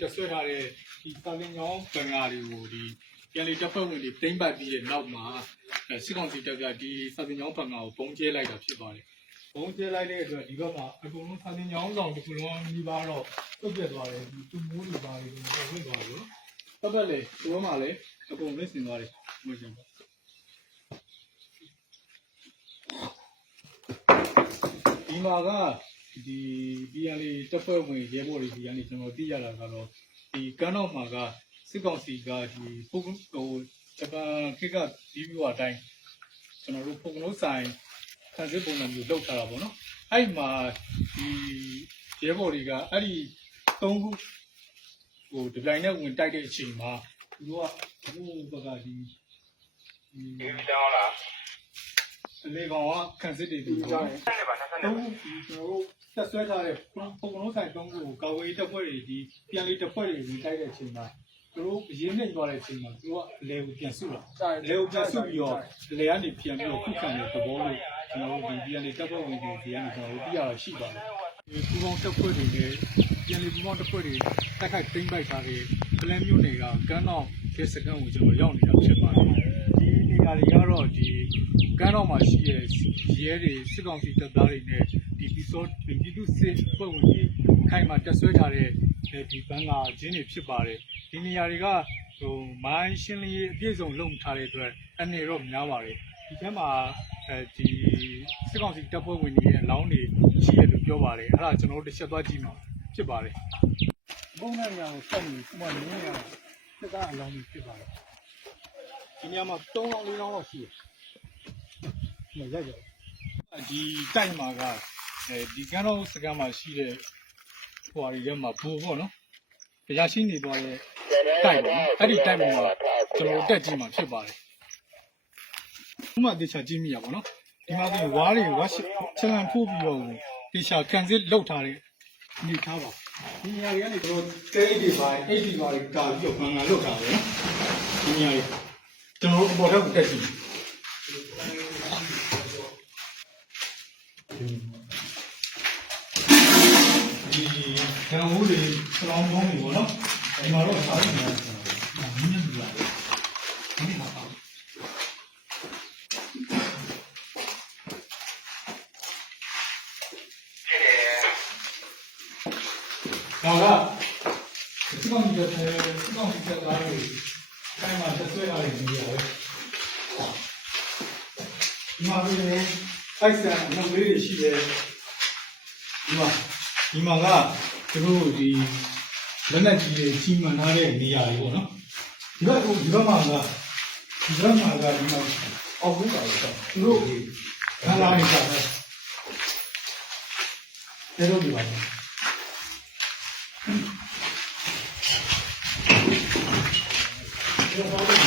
တက်ဆွဲထားတဲ့ဒီစာသင်ကျောင်းဗန်ကာတွေကိုဒီပြန်လည်တပ်ဖွဲ့ဝင်တွေတိမ့်ပတ်ပြီးတဲ့နောက်မှာစစ်ကောင်စီတပ်ကဒီစာသင်ကျောင်းဗန်ကာကိုပုံကျဲလိုက်တာဖြစ်ပါတယ်။ပုံကျဲလိုက်တဲ့အတွက်ဒီဘက်မှာအကုန်လုံးစာသင်ကျောင်းဆောင်တစ်ခုလုံးမိပါတော့ပြုတ်ပြတ်သွားတယ်ဒီသူမိုးတွေပါတွေပုံဝင်သွားတယ်။ပတ်လေဒီဘက်မှာလည်းအကုန်လက်ဆင်သွားတယ်မဟုတ်ဘူး။ဒီမှာကဒီပြန်လည်တပ်ဖွဲ့ဝင်ရဲဘော်တွေဒီကနေကျွန်တော်သိရတာကတော့ဒီကမ်းတော့မှာကစစ်ကောင်စီကဒီပုဂ္ဂိုလ်ဂျပန်ခေတ်ကဒီဗီယိုအတိုင်းကျွန်တော်တို့ပုဂ္ဂိုလ်ဆိုင်ခံစစ်ပုံစံမျိုးလုပ်ထားတာပေါ့နော်အဲ့မှာဒီရဲဘော်တွေကအဲ့ဒီ၃ခုဒီလိုင်းနဲ့ဝင်တိုက်တဲ့အချိန်မှာသူတို့ကဘုဘကဒီကြောင်းလားလေကောင်ကခံစစ်တွေပြီးကြောင်းတယ်တော့ကျွန်တော်တို့တက်ဆွဲထားတဲ့ပုံလုံးဆိုင်၃ခုကိုကာဝေးတပ်ဖွဲ့တွေဒီပြန်လေးတပ်ဖွဲ့တွေဝင်တိုက်တဲ့အချိန်မှာသူတို့ရင်းနှိမ်သွားတဲ့အချိန်မှာသူတို့ကအလဲကိုပြန်ဆုတာလဲကိုပြန်ဆုပြီးတော့လဲကနေပြန်ပြီးတော့ခုခံတဲ့သဘောလို့ကျွန်တော်တို့ဒီပြန်လေးတပ်ဖွဲ့ဝင်တွေဒီကနေကျွန်တော်တို့သိရတာရှိပါတယ်ဒီပူပေါင်းတပ်ဖွဲ့တွေနဲ့ပြန်လေးပူပေါင်းတပ်ဖွဲ့တွေတိုက်ခိုက်သိမ်းပိုက်ထားတဲ့ပလန်မျိုးတွေကကမ်းတော့ရဲစခန်းကိုကျွန်တော်ရောက်နေတာဖြစ်ပါတယ်ဒီနေရာတွေကတော့ဒီကမ်းတော့မှာရှိတဲ့ရဲတွေစစ်ကောင်စီတပ်သားတွေနဲ့ဒီပြည်သူစစ်ဖွဲ့ဝင်တွေခိုင်မှာတက်ဆွဲထားတဲ့ဒီဘန်ကာကျင်းတွေဖြစ်ပါတယ်ဒီနေရာတွေကမိုင်းရှင်းလင်းရေးအပြည့်စုံလုပ်ထားတဲ့အတွက်အနေတော့များပါတယ်ဒီထဲမှာဒီစစ်ကောင်စီတပ်ဖွဲ့ဝင်တွေရဲ့အလောင်းတွေရှိတယ်လို့ပြောပါတယ်အဲ့ဒါကျွန်တော်တို့တစ်ချက်သွားကြည့်မှာဖြစ်ပါတယ်ဘုံနဲ့နေရာကိုဆက်ပြီးခုမှနင်းနေရစစ်သားအလောင်းတွေဖြစ်ပါတယ်ဒီနေရာမှာ3လောင်း4လောင်းလောက်ရှိတယ်ရိုက်ကြဒီတိုက်မှာကဒီကန်းတော်စကမ်းမှာရှိတဲ့ဟိုအရီထဲမှာဘူပေါ့နော်တရားရှိနေသွားတဲ့တိုက်ပေါ့နော်အဲ့ဒီတိုက်မှာကျွန်တော်တက်ကြည့်မှာဖြစ်ပါတယ်ဥမာတေချာကြည့်မိရပါတော့ဒီမှာဒီဝါးတွေဝါချလန်ဖို့ပြီးတော့တေချာကန်စစ်လောက်ထားတဲ့နေထားပါဒီနေရာတွေကနေကျွန်တော်တဲအိတ်တွေပါအိတ်တွေပါကာပြီးတော့ဘန်ကာလောက်ထားတယ်နော်ဒီနေရာတွေကျွန်တော်အပေါ်ထပ်ကိုတက်ကြည့်ကျွန်တော်တို့စလောင်းကောင်းပြီပေါ့နော်ဒီမှာတော့စားရနေတာမင်းတို့လာတယ်ဒီမှာပါတော့ဒီကောင်ကြီးတဲ့ဒီကောင်ကြီးတဲ့သားတွေခိုင်းမှာတက်ဆွဲလာတယ်ဒီရပဲဒီမှာပဲအိုက်ဆန်အလုပ်လေးတွေရှိတယ်ဒီမှာကသူတို့ဒီလက်နက်ကြီးတွေကြီးမှန်ထားတဲ့နေရာတွေပေါ့နော်ဒီဘက်မှာကဒီမှာအောက်ဘက်ပါတော့သူတို့ခါလာနေတာပဲတဲတော့ဒီပါဒီ